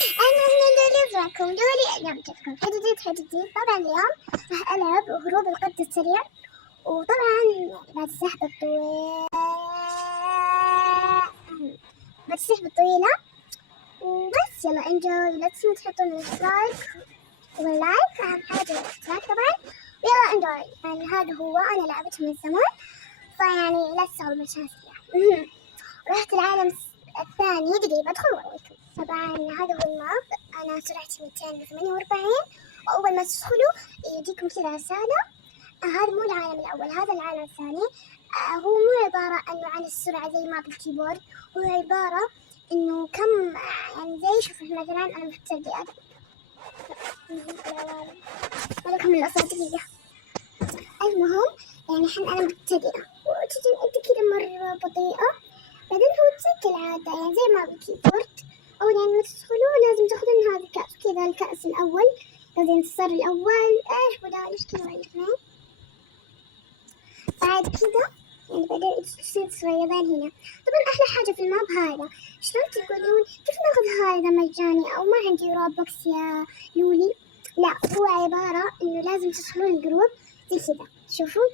أنا هنا معكم دوري لعبتكم حددت طبعا اليوم راح ألعب هروب القط السريع، وطبعا بعد السحب الطويل وبس. يلا انجوي، لا تنسوا تحطون اللايك أهم حاجة الاشتراك طبعا. يلا انجوي، يعني هذا هو أنا لعبته من زمان، فيعني لا تسووا مشاكل. رحت العالم الثاني، دقيقة بدخل وأوريكم. طبعا هذا هو الماب، أنا سرعتي 248، وأول ما تدخلوا يجيكم كذا رسالة. هذا مو العالم الأول، هذا العالم الثاني. هو مو عبارة إنه عن السرعة زي ما بالكيبورد، هو عبارة إنه كم يعني زي شوف مثلا أنا مبتدئة هذا كم الأصوات دقيقة. المهم يعني الحين أنا مبتدئة وتجي أنت كذا مرة بطيئة، بعدين هو زي العادة يعني زي ما بالكيبورد. أول يعني ما تدخلوا لازم تاخذون هذا الكأس كذا، الكأس الأول لازم ينتصر الأول. إيش بدال إيش كذا الاثنين. بعد كذا يعني بعدين تصير صيادان هنا. طبعا أحلى حاجة في الماب هذا، شلون تقولون كيف ناخذ هذا مجاني أو ما عندي روبوكس يا لولي؟ لا، هو عبارة إنه لازم تدخلون الجروب زي كذا. شوفوا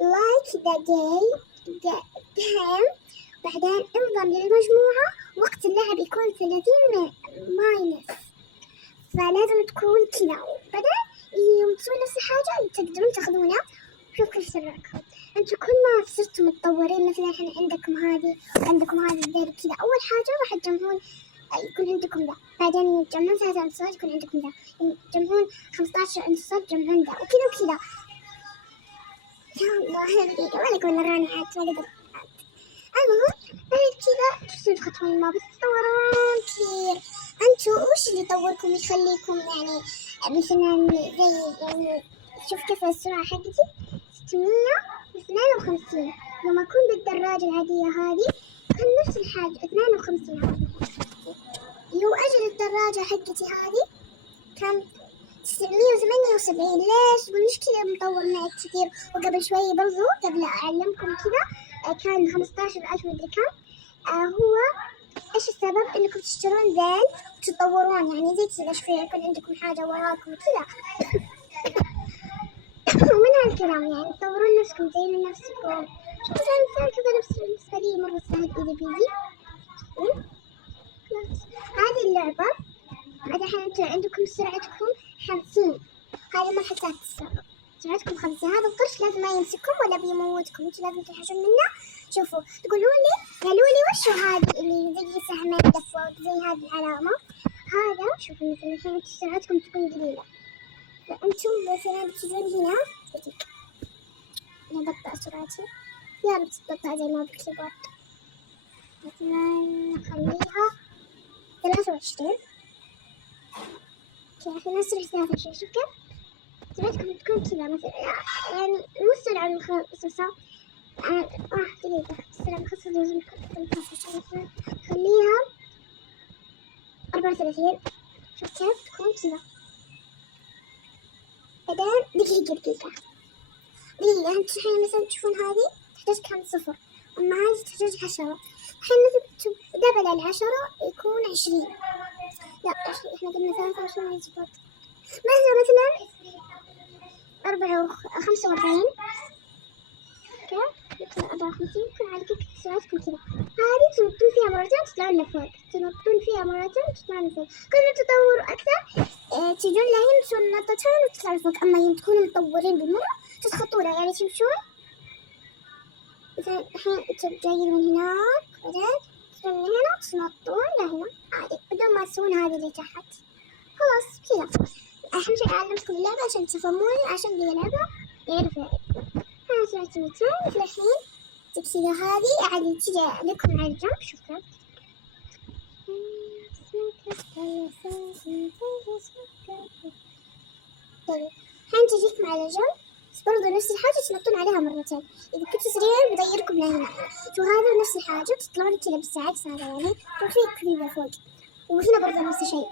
لايك ذا جيم، بعدين انضم للمجموعة. وقت اللعب يكون 30 ماينس، فلازم تكون كذا. بعدين يوم تسوون نفس الحاجة تقدرون تاخذونها. شوف كيف سرعكم انتوا كل ما صرتوا متطورين. مثلا الحين عندكم هذه وعندكم هذا الدرب كذا. أول حاجة راح تجمعون يكون عندكم ذا، بعدين تجمعون 3 انتصارات يكون عندكم ذا، تجمعون 15 انتصار تجمعون ذا، وكذا وكذا. يا الله دقيقة مالك ولا راني عاد ما قدرت. المهم بعد كذا تصير تخطون ما بتطورون كثير. انتوا وش اللي يطوركم يخليكم يعني مثلا زي يعني شوف كيف السرعة حقتي 652. لما أكون بالدراجة العادية هذه كان نفس الحاجة 52 هذه. لو أجل الدراجة حقتي هذه كان 978. ليش؟ والمشكلة مطور معك كثير. وقبل شوي برضو قبل أعلمكم كذا كان 15,000 مدري كم. هو إيش السبب؟ إنكم تشترون ذيل وتتطورون يعني زي كذا شوية يكون عندكم حاجة وراكم كذا. ومن هالكلام يعني تطورون نفسكم زينوا نفسكم. شوفوا زي المثال كذا نفس بالنسبة لي مرة سهل إيزي بيزي. هذه اللعبة بعد الحين انتوا عندكم سرعتكم 50، هذه ما حسيت السرعة سرعتكم 50. هذا القرش لازم ما يمسككم ولا بيموتكم، انتوا لازم تنحشون منه. شوفوا تقولون لي يا لولي وشو هذه اللي زي سهمين دفوق زي هذه العلامة؟ هذا شوفوا مثلا الحين انتوا سرعتكم تكون قليلة، فانتم مثلا تجون هنا أنا بقطع سرعتي، يا رب تقطع زي ما بالكيبورد. مثلا نخليها 23 كذا، خلينا نسرع 23. شوف كيف سرعتكم تكون كذا مثلا يعني مو السرعة المخصصة. دقيقة السرعة المخصصة لازم مثلا خليها 34. شوف كيف تكون كذا. بعدين دقيقة انتوا الحين مثلا تشوفون هذه تحتاج كم صفر، أما هذه تحتاج 10. الحين مثلا دبل 10 يكون 20. لا احنا قلنا 23 يزبط. مثلا 45 كيف؟ مثلا 54 يكون على كيف سرعتكم كذا. هذه تنطون فيها مرتين تطلعون لفوق، تنطون فيها مرتين تطلعون لفوق. كل ما تطوروا أكثر تجون لهين تسوون نطتين وتطلعون لفوق. أما يوم تكونوا مطورين بالمرة تسخطون يعني تمشون مثلا الحين انتوا جايين من هناك، بعدين تجون من هنا تنطون لهنا عادي بدون ما تسوون هذه اللي تحت. خلاص كذا. أهم شيء أعلمكم اللعبة عشان تفهموني، عشان هي لعبة غير فعلية. أنا سمعت 200 في الحين كذا. هذه عادي تجي لكم على الجنب. شوف كيف طيب الحين تجيكم على جنب بس برضو نفس الحاجة تنطون عليها مرتين. إذا كنتوا سريعين بيغيركم لهنا. شو هذا نفس الحاجة تطلعون كذا بالساعات هذا يعني توفيق كذا فوق. وهنا برضو نفس الشيء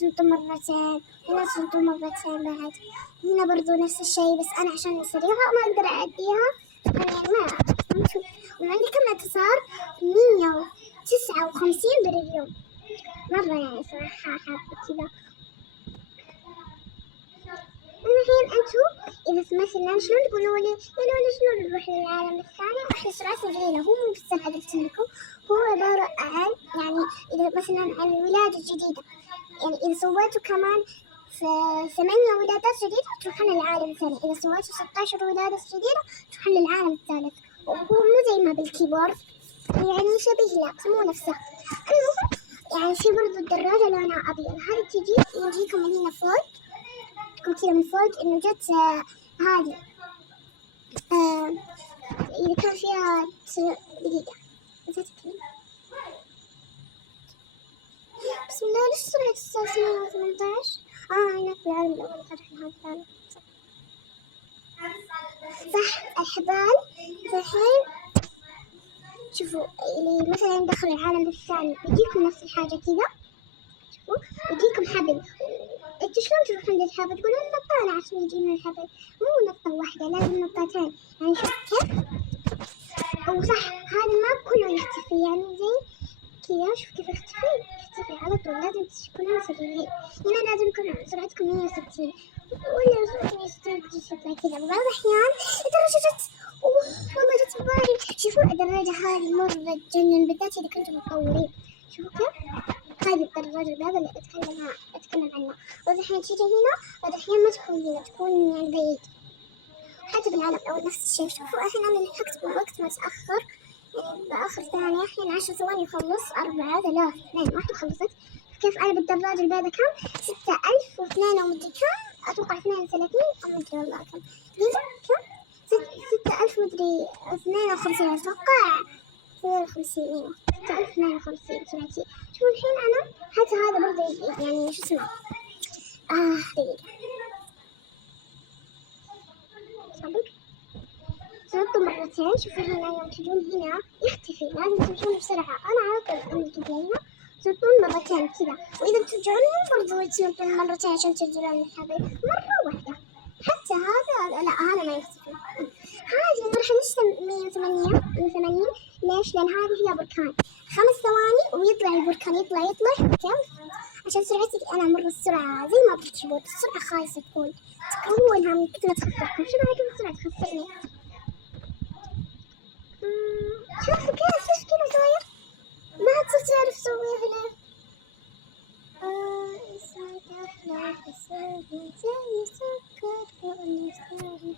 تنطون مرتين، هنا تنطون مرتين بعد. هنا برضو نفس الشيء بس أنا عشان سريعة ما أقدر أعديها يعني ما فهمتوا. وعندي كم انتصار 159 باليوم. مرة يعني صراحة حابة كذا. الحين انتوا اذا مثلا شلون تقولوا لي يا لولي شلون نروح للعالم الثاني؟ احنا سرعة سجلنا هو مو بالسرعة قلت لكم، هو عبارة عن يعني اذا مثلا عن الولادة الجديدة، يعني اذا سويتوا كمان في 8 ولادات جديدة تروحون للعالم الثاني، اذا سويتوا 16 ولادة جديدة تروحون للعالم الثالث. وهو مو زي ما بالكيبورد يعني شبيه، لا مو نفسه. المهم يعني في برضو الدراجة لونها ابيض، هذه تجي يجيكم من هنا فوق، تكون كذا من فوق انه جت هذه إذا كان فيها دقيقة نسيت الكلمة. بسم الله ليش سرعة الساعة 18؟ هناك في العالم الأول فتح هذا الثاني صح. الحبال الحين شوفوا اللي مثلا دخل العالم الثاني يجيكم نفس الحاجة كذا، شوفوا يجيكم حبل. انتوا شلون تروحون للحبل؟ تقولون نطالع عشان يجينا الحبل، مو نطة واحدة لازم نطتين. يعني شوف كيف، أو صح هذا الماب كله يختفي يعني زي كذا. شوف كيف يختفي على طول. لازم تكونون سريعين، هنا لازم يكون سرعتكم 160 ولا سرعة 160 تطلع كذا. بعض الأحيان الدراجة جت، والله جت في بالي. شوفوا الدراجة هذه مرة تجنن بالذات إذا كنتم متطورين. شوفوا كيف هذه الدراجة البيضاء اللي أتكلم عنها. بعض الأحيان تيجي هنا، بعض الأحيان ما تكون هنا، تكون يعني بعيد. حتى بالعالم الأول نفس الشيء. شوفوا الحين أنا لحقت بالوقت متأخر، يعني بآخر ثانية. الحين 10 ثواني يخلص، 4 3 2 1 وخلصت. كيف أنا بالدراجة البيضاء كم؟ 6002 ومدري كم، أتوقع 32 أو مدري والله كم كم 6000 مدري 52 أتوقع 52. أيوة 6052 سرعتي. شوفوا الحين أنا حتى هذا برضه يعني شو اسمه دقيقة صبر. صوته مرتين. شوفوا هنا يوم تجون هنا يختفي، لازم تمشون بسرعة. أنا على طول أمشي هنا تنطون مرتين كذا، وإذا بترجعون برضو تنطون مرتين عشان ترجعون للحبل مرة واحدة. حتى هذا لا هذا ما يختفي. هذه راح نشتم 180 ليش؟ لأن هذه هي بركان 5 ثواني ويطلع البركان، يطلع كيف؟ عشان سرعتي أنا مرة السرعة زي ما بالكيبورد السرعة خايسة تكونها من كثر ما تخسركم. شو رأيكم السرعة تخسرني؟ شوفوا كيف ليش كذا صاير؟ ما عاد صرت أعرف أسويها له. اسمك أحلى حسابي زي سكر فوق النساري.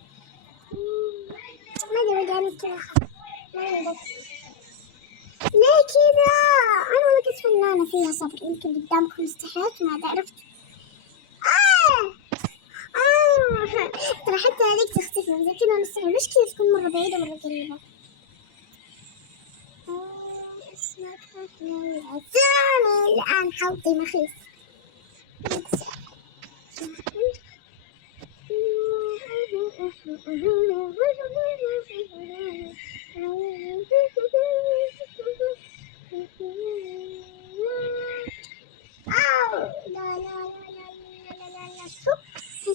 ما أدري بدي أعمل كذا ما بس ليه كذا؟ أنا والله كنت فنانة فيها صبر، يمكن قدامكم استحيت ما عرفت. ترى حتى هذيك تختفي زي كذا مستحيل، مش كذا تكون مرة بعيدة مرة قريبة. اسمك أحلى العساني الآن حوطي مخيف.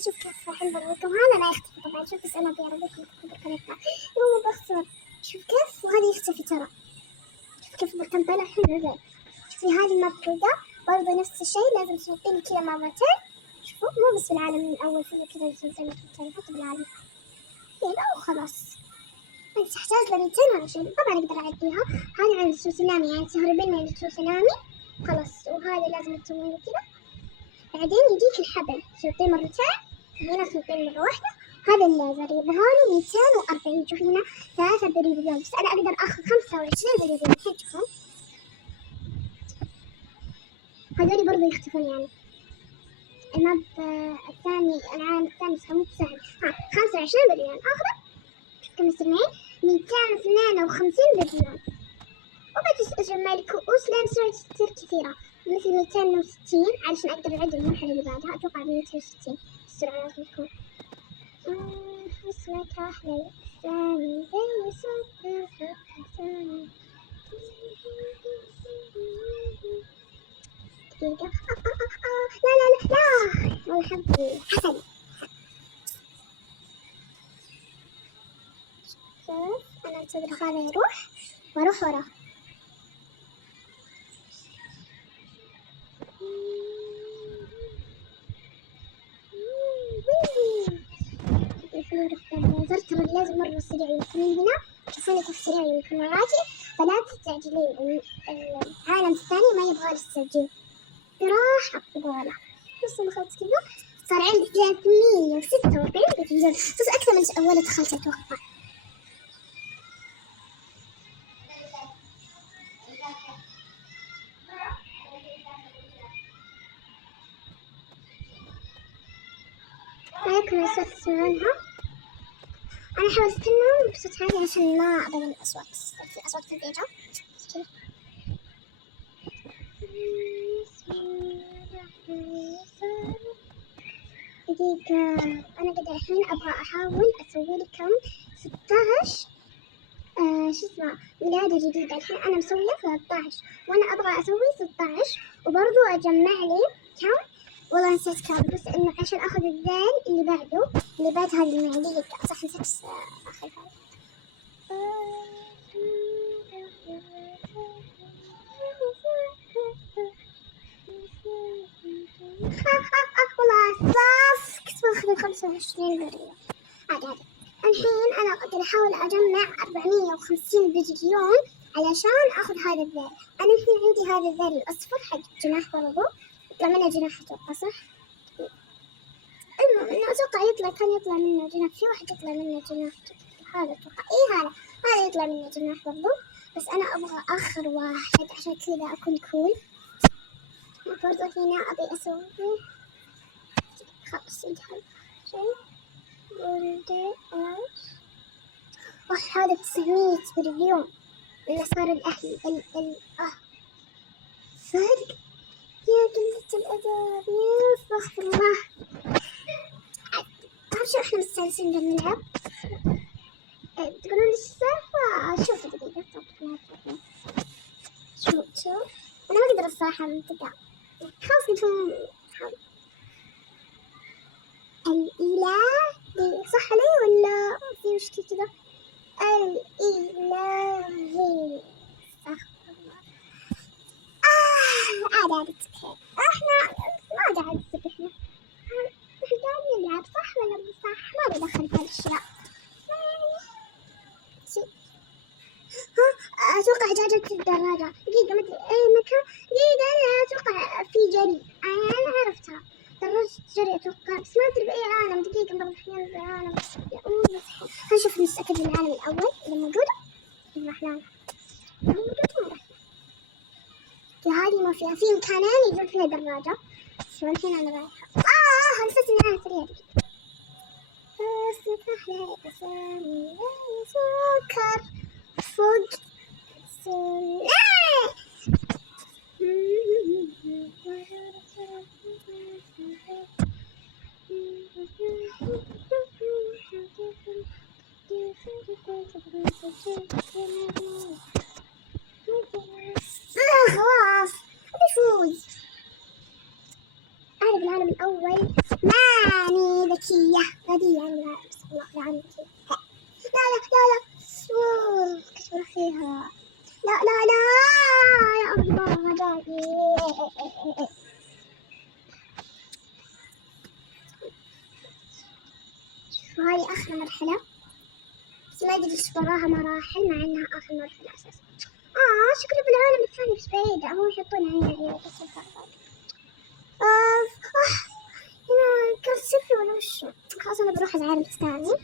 شوف كيف راح نبرركم. هذا ما يختفي طبعا. شوف بس أنا بيعرضكم بركنتها هو بخسر. شوف كيف وهذا يختفي ترى. شوف كيف بركن طلع حلو زي. شوفي هذه المبردة برضه نفس الشيء، لازم تنطيني كذا مرتين. شوفوا مو بس في العالم الأول فيه كذا زي ما تنطيني، حتى بالعالم كذا وخلاص. بس تحتاج ل 220 طبعا أقدر أعديها. هذه عند السوسنامي يعني تهربين من السوسنامي خلاص. وهذا لازم تسوينه كذا. بعدين يجيك الحبل تنطيه مرتين، هنا تنطيه مرة واحدة. هذا الليزر يبغاله 240. شوف هنا 3 بريليون، بس أنا أقدر آخذ 25 بريليون. الحين تشوفون هذول برضه يختفون يعني. الماب الثاني العالم الثاني مو سهل. 25 بريليون آخذه. شوف كم يصير 252 بريليون. وبجلس أجمع الكؤوس لين سرعتي تصير كثيرة، مثل 260 علشان أقدر أعد المرحلة اللي بعدها. أتوقع 260 السرعة لازم تكون. اسمك أحلى الثاني زي سكر ثاني. دقيقة لا والله حبي حسن. شوف أنا أنتظر هذا يروح وأروح وراه. الزر ترى لازم مرة سريع يكون هنا، شوفوني كيف سريع يكون راجع، فلا تستعجلين. العالم الثاني ما يبغى التسجيل براحة يبغى. بس أنا خلصت كذا صار عندي 346 بتنزل، بس أكثر من أول دخلت أتوقع. عليكم الأصوات تسمعونها؟ أنا حاولت أتكلم بصوت عالي عشان ما أبين الأصوات، في أصوات مزعجة. دقيقة، أنا قاعدة الحين أبغى أحاول أسوي لكم 16 شو اسمه ولادة جديدة. الحين أنا مسوية 13 وأنا أبغى أسوي 16 وبرضو أجمع لي كم، والله نسيت كم، بس إنه عشان آخذ الذيل اللي بعده اللي بعد هذه المعلية. صح نسيت آخذ هذا. والله صف كنت باخذ 25 برية عادي. الحين أنا قاعدة أحاول أجمع 450 بليون علشان أخذ هذا الذيل. أنا الحين عندي هذا الذيل الأصفر حق جناح برضو، يطلع منه جناح أتوقع صح؟ المهم إنه أتوقع كان يطلع منه جناح، في واحد يطلع منه جناح هذا أتوقع، هذا يطلع منه جناح برضو، بس أنا أبغى آخر واحد عشان كذا أكون كول. برضو هنا أبي أسوي خلاص يدخل شيء هذا 900 مليون اللي صار الأهلي صدق يا قلة الأدب يا استغفر الله. أهم شيء إحنا مستانسين بنلعب. تقولون إيش السالفة؟ شوف دقيقة شوف أنا ما أقدر الصراحة منتقع، خلاص أنتم حاولوا. الإله صح علي ولا في مشكلة كذا؟ الإلهي استغفر الله. عادي احنا ما قاعد نسبح، احنا قاعدين نلعب صح ولا مو صح؟ ما ندخل في هالاشياء. اتوقع دجاجة الدراجة. دقيقة ما ادري اي مكان. دقيقة انا اتوقع في جري، انا عرفتها دراجة جري اتوقع، بس ما ادري باي عالم. دقيقة بعض الاحيان بالعالم هنشوف نتأكد من العالم الاول اذا موجودة. الرحلان هذه ما فيها، في مكانين يجون فيها دراجة، بس الحين أنا رايحة. نسيت إني أنا سريعة. اسمك أحلى أسامي سكر فوق خلاص بفوز. أنا بالعالم الأول ماني ذكية غبية. أنا بالعالم بسم الله العالم ذكية. لا كنت بروح فيها. لا يا الله هداني. هاي آخر مرحلة، بس ما أدري إيش وراها مراحل مع إنها آخر مرحلة أساسا. شكله بالعالم الثاني بس بعيدة، هم يحطونها هنا بس هنا كان صفر ولا وش؟ خلاص أنا بروح العالم الثاني.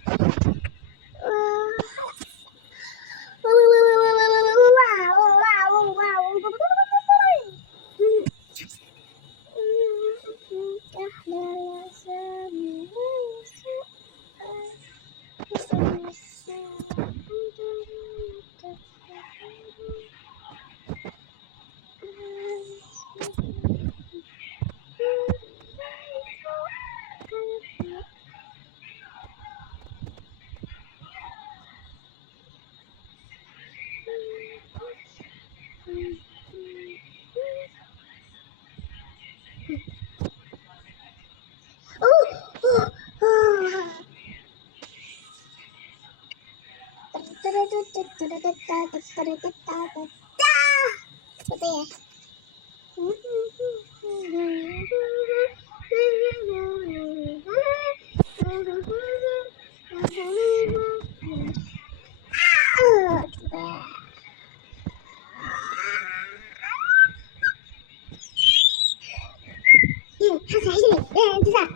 25 انتظار.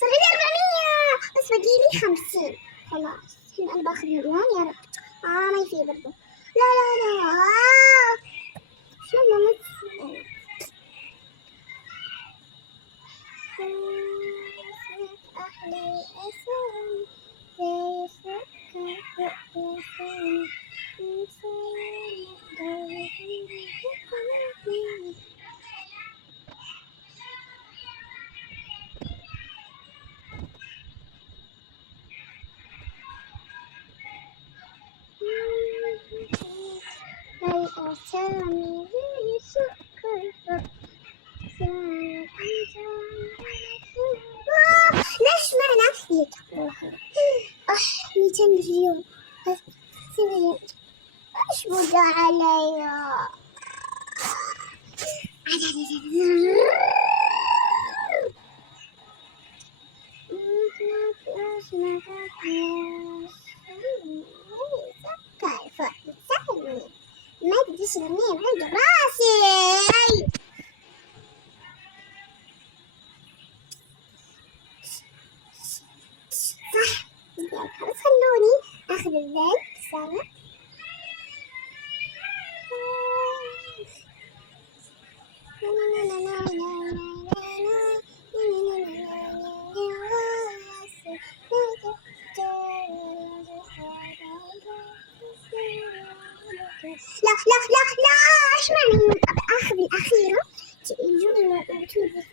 صار لي 400 بس باقي لي 50. خلاص الحين انا باخذ مليون يا رب. ما يفي برضو. لا لا لا شلون أحلى أسام زي سكر بأسام أسامي زي سكر بأسام. ليش معنا 200 مليون ايش بقى عليا. ما ادري ايش النيم عند راسي. صح خلوني اخذ الذل سنة. لا لا لا لا ايش معنى اخذ الاخيرة يجوني يقولون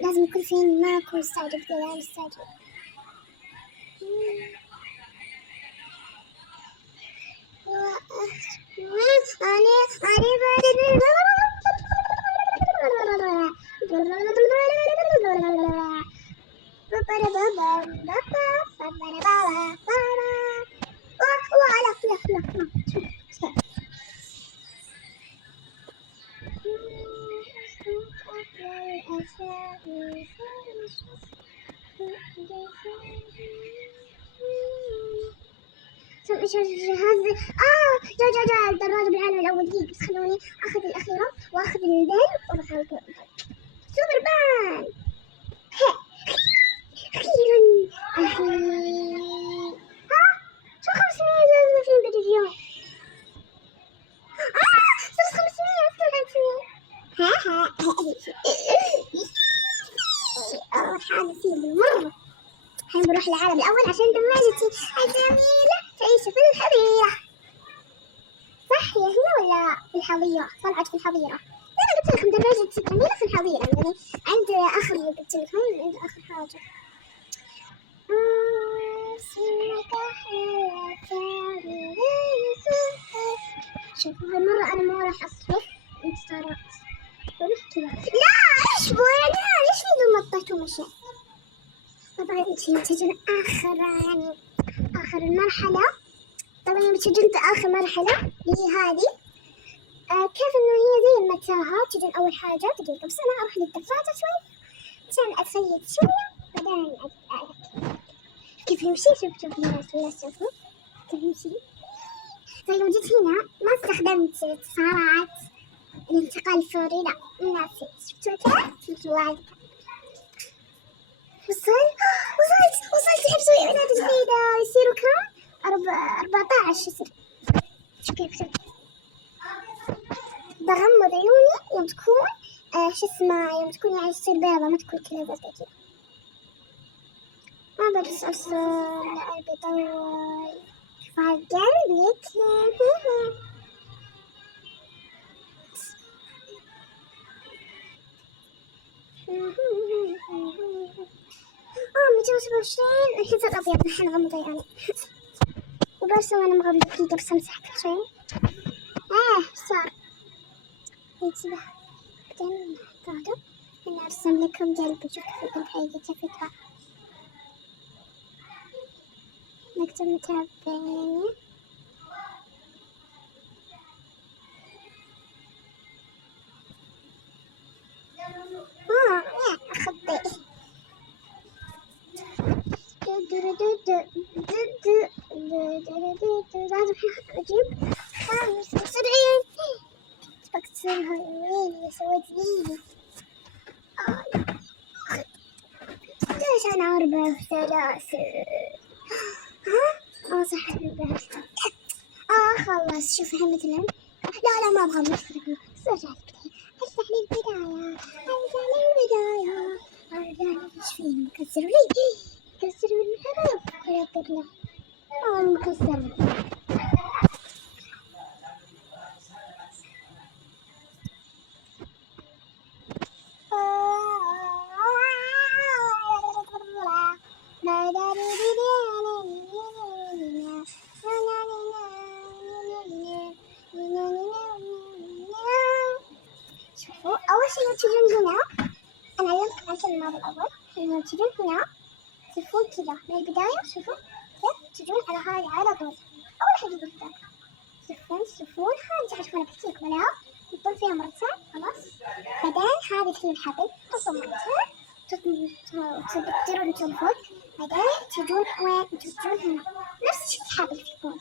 لازم يكون فين ما اكون مستعجل كذا مستعجل. جا الدراجة بالعالم الأول دقيقة بس خلوني أخذ الأخيرة وأخذ الذل وأروح على طول. سوبر مان أخيرا شو 500 جايزة فين بالريال. صرت 500 هذا فيه بالمرة. الحين بروح العالم الأول عشان دراجتي الجميلة تعيش في الحظيرة. صح هي هنا ولا في الحظيرة؟ طلعت في الحظيرة. أنا قلت لكم دراجتي الجميلة في الحظيرة يعني عند آخر قلت لكم عند آخر حاجة. شوفوا هالمرة أنا ما راح أصرف انتصارات. بروح كذا. لا إيش بو أنا ليش في ذو مطيت ومشيت. طبعا انتي تجون آخر المرحلة. طبعا يوم تجون آخر مرحلة اللي هي هذه كيف إنه هي زي المتاهة. تجون أول حاجة دقيقة بس أنا أروح للدفاتة شوي عشان أتخيل شوية بعدين أعرف كيف يمشي. شوف الناس شوفوا كيف يمشي. طيب لو جيت هنا ما استخدمت اتصالات الانتقال الفوري لا نسيت. شفتوا كيف؟ والله وصلت أحب أسوي إعلانات جديدة يصيروا كم؟ 14 يصير. شوف كيف بغمض عيوني يوم تكون شو اسمه يوم تكون يعني تصير بيضة ما تكون كلها زرقاء كذا. ما بدرس أصلا قلبي طول. شوف هالقلب يكلم. ميتين 27 الحين صار أبيض. الحين غمض عيوني وبرسم أنا مغمضة دقيقة بس أمسح كل شيء. صار كذا. بعدين قاعدة أنا أرسم لكم قلب. شوف كيف القلب حقيقي كيف يطلع. نكتب متابعيني. أخطي لازم أجيب 75. بكسرها وين سويت لي ليش أنا 4 و3؟ ها؟ صح 4. خلص. شوف الحين مثلا لا ما أبغى نفرق، بس أرجع للبداية. إيش فيني مكسر لي؟ كسر من الحرف ولا قبله؟ مكسر. شوفوا أول شيء تجون هنا، أنا علمتكم الكلمة بالأول، إنه تجون هنا تلفون كذا من البداية. شوفوا كيف تجون على هذه على طول. أول حاجة قلتها تلفون هذه تعرفونها بحكيكم عليها، تحطون فيها مرتين خلاص. بعدين هذه تكون الحبل تحطون مرتين تقدرون تلفون. بعدين تجون وين؟ تجون هنا نفس الشيء الحبل تكون.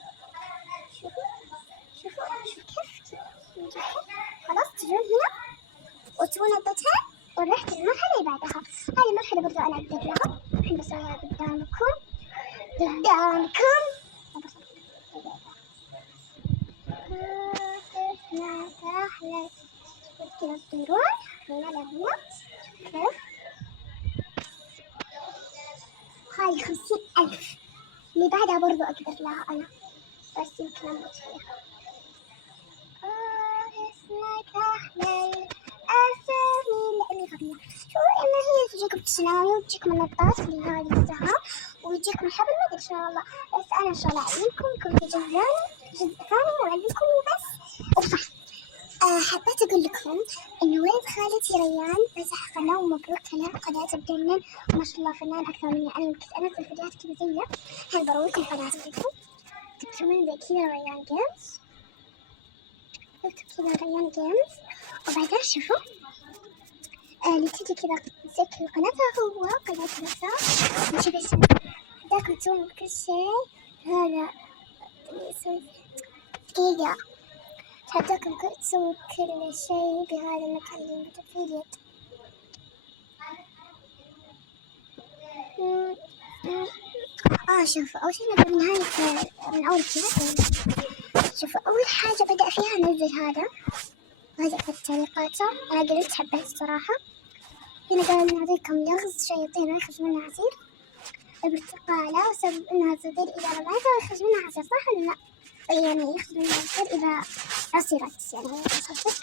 شوفوا كيف خلاص تجون هنا وتسوون الضتين ورحت المرحلة اللي بعدها. هذه المرحلة برضو أنا أقدر لها، الحين بسويها قدامكم. كذا تدورون هنا لهنا. كيف؟ هاي 50,000. اللي بعدها برضو أقدر لها أنا، بس يمكن أموت فيها. اسمك أحلى الأسامي لأني غبية. شو إن هي تجيكم تسلامي وتجيكم النطاط اللي هذه السهام ويجيكم الحبل ما أدري إن شاء الله، بس أنا إن شاء الله أعلمكم يكون في جزء ثاني وأعلمكم وبس. وصح حبيت أقول لكم إنه ولد خالتي ريان مسح قناة ومبروك لها قناة تجنن ما شاء الله، فنان أكثر مني. أنا كنت أنزل فيديوهات كذا زيه. هل برويكم قناة تبيكم تكتبون زي كذا ريان جيمز، اكتب كذا ريان جيمز. وبعدين شوفوا اللي تجي كذا تسكر قناتها هو قناة نفسها. نشوف اسمه داكم تسوون كل شيء. هذا يسوي دقيقة حداكم تسوي كل شيء بهذا المكان اللي موجود فيه اليد. شوفوا أول شيء نبدأ من نهاية من أول كذا. شوفوا أول حاجة بدأ فيها نزل هذا في التعليقات. أنا قلت حبيت الصراحة. هنا قال نعطيكم لغز شياطين ويخرج منها عصير البرتقالة وسبب إنها تصير إذا رميتها ويخرج منها عصير، صح ولا لا؟ يعني يخرج منها عصير إذا عصرت. يعني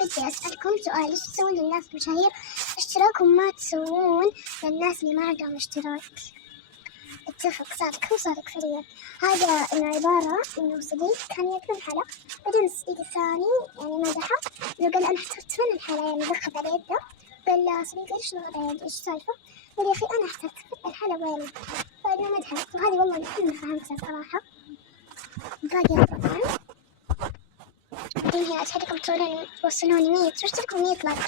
بدي أسألكم سؤال، إيش تسوون للناس المشاهير اشتراكم ما تسوون للناس اللي ما عندهم اشتراك؟ اتفق صادق فعليا. هذا إنه عبارة إنه صديق كان يكتب حلقة، بعدين الصديق الثاني يعني مدحه إنه قال أنا احترت فين الحلقة، يعني ضغط على يده. قال صديقي إيش ضغط على يدي إيش السالفة؟ قال يا أخي أنا احترت الحلقة وين؟ فإنه مدحه. وهذه والله ما فهمتها صراحة. باقي طبعا هي أسعدكم توصلوني 100 واشتركوا 100 لايك.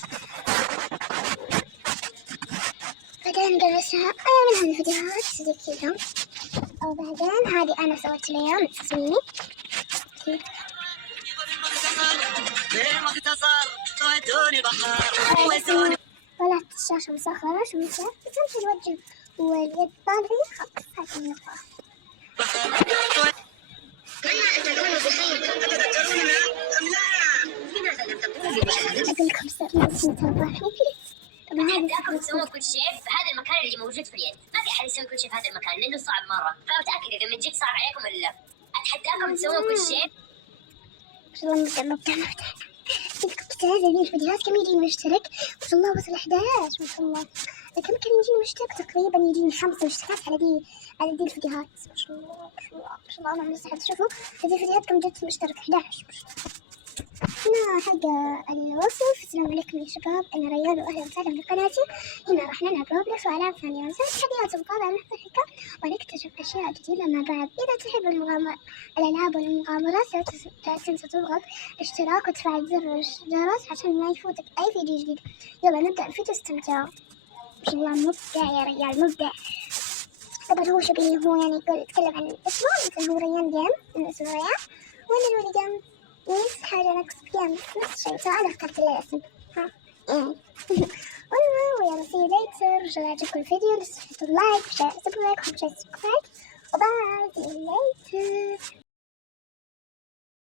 بعدين جلسها من هالفيديوهات زي كذا. وبعدين هذه أنا سويت لها من تصميمي. طلعت الشاشة مسخرة شو مثل بتمشي الوجه واليد طالعين خلاص. هذه النقطة. أقول لكم أتحداكم تسوون كل شيء في هذا المكان اللي موجود في اليد. ما في أحد يسوي كل شيء في هذا المكان لأنه صعب مرة، فمتأكد إذا من جد صعب عليكم ولا لا. أتحداكم تسوون كل شيء. مبدأ كنت الفيديوهات كم يجيني مشترك؟ ما شاء الله وصل 11 ما شاء الله. كم كان يجيني مشترك؟ تقريبا يجيني 5 مشتركات على دي الفيديوهات. ما شاء الله أنا مسحت. شوفوا هذه الفيديوهات كم جت مشترك 11 هنا حق الوصف. السلام عليكم يا شباب، أنا ريان وأهلا وسهلا بقناتي. هنا راح نلعب روبلكس وألعاب ثانية ونسوي تحديات ومقابلة مضحكة ونكتشف أشياء جديدة مع بعض. إذا تحب الألعاب والمغامرات لا تنسى تضغط اشتراك وتفعل زر الجرس عشان ما يفوتك أي فيديو جديد. يلا نبدأ الفيديو استمتعوا. ما شاء الله مبدع يا ريال مبدع. طبعا هو شبيه هو يعني يتكلم عن اسمه مثل هو ريان جيم من اسمه ريان، وأنا الولي جيم نفس حاجة نفس الشيء. فأنا اخترت الاسم ويلا see you later. إن شاء الله يعجبكم الفيديو، لا تنسوا لايك وشير سبسكرايب وباي. See you later.